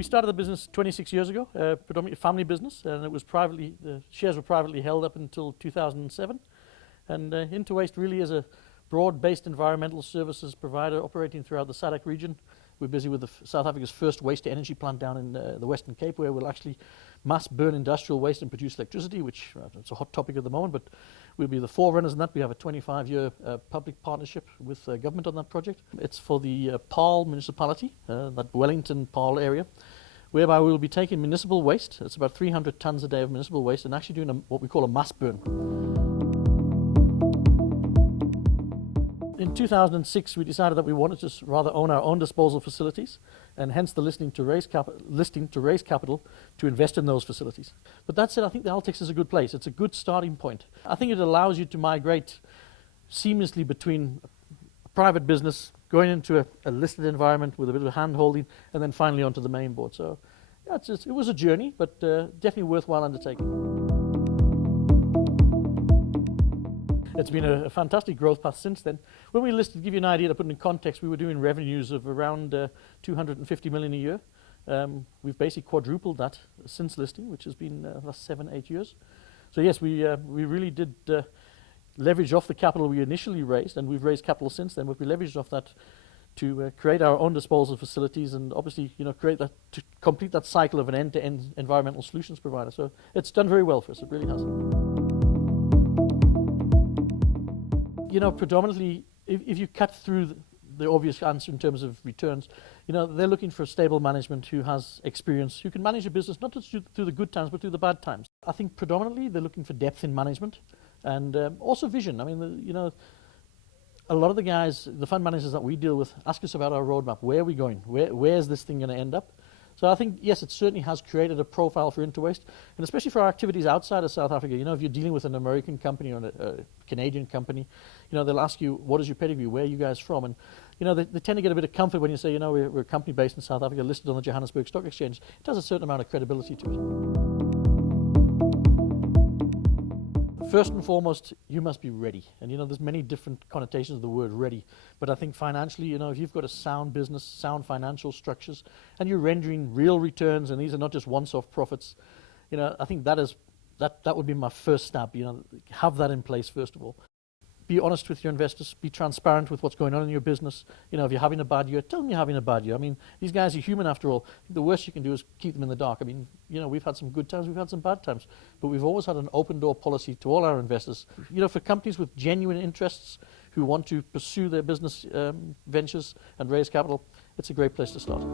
We started the business 26 years ago, predominantly a family business, and it was the shares were privately held up until 2007. And Interwaste really is a broad-based environmental services provider operating throughout the SADC region. We're busy with South Africa's first waste-to-energy plant down in the Western Cape, where we'll actually mass burn industrial waste and produce electricity, which it's a hot topic at the moment, but we'll be the forerunners in that. We have a 25-year public partnership with government on that project. It's for the Paarl municipality, that Wellington Paarl area, whereby we'll be taking municipal waste. It's about 300 tons a day of municipal waste, and actually doing what we call a mass burn. In 2006, we decided that we wanted to rather own our own disposal facilities, and hence the listing to raise capital to invest in those facilities. But that said, I think the AltX is a good place. It's a good starting point. I think it allows you to migrate seamlessly between a private business, going into a listed environment with a bit of hand-holding, and then finally onto the main board. So yeah, it was a journey, but definitely worthwhile undertaking. It's been a fantastic growth path since then. When we listed, to give you an idea, to put it in context, we were doing revenues of around 250 million a year. We've basically quadrupled that since listing, which has been the last 7-8 years. So yes, we really did leverage off the capital we initially raised, and we've raised capital since then, but we leveraged off that to create our own disposal facilities, and obviously, to complete that cycle of an end-to-end environmental solutions provider. So it's done very well for us. It really has. Predominantly, if you cut through the obvious answer in terms of returns, they're looking for a stable management who has experience, who can manage a business not just through the good times, but through the bad times. I think predominantly they're looking for depth in management and also vision. I mean, a lot of the guys, the fund managers that we deal with, ask us about our roadmap. Where are we going? Where's this thing going to end up? So I think, yes, it certainly has created a profile for Interwaste, and especially for our activities outside of South Africa. If you're dealing with an American company or a Canadian company, they'll ask you, what is your pedigree? Where are you guys from? And, they tend to get a bit of comfort when you say, we're a company based in South Africa, listed on the Johannesburg Stock Exchange. It has a certain amount of credibility to it. First and foremost, you must be ready. And there's many different connotations of the word ready. But I think financially, if you've got a sound business, sound financial structures, and you're rendering real returns, and these are not just once-off profits, I think that would be my first step. Have that in place first of all. Be honest with your investors. Be transparent with what's going on in your business. If you're having a bad year, tell them you're having a bad year. I mean, these guys are human after all. The worst you can do is keep them in the dark. I mean, we've had some good times, we've had some bad times, but we've always had an open door policy to all our investors. For companies with genuine interests who want to pursue their business ventures and raise capital, it's a great place to start.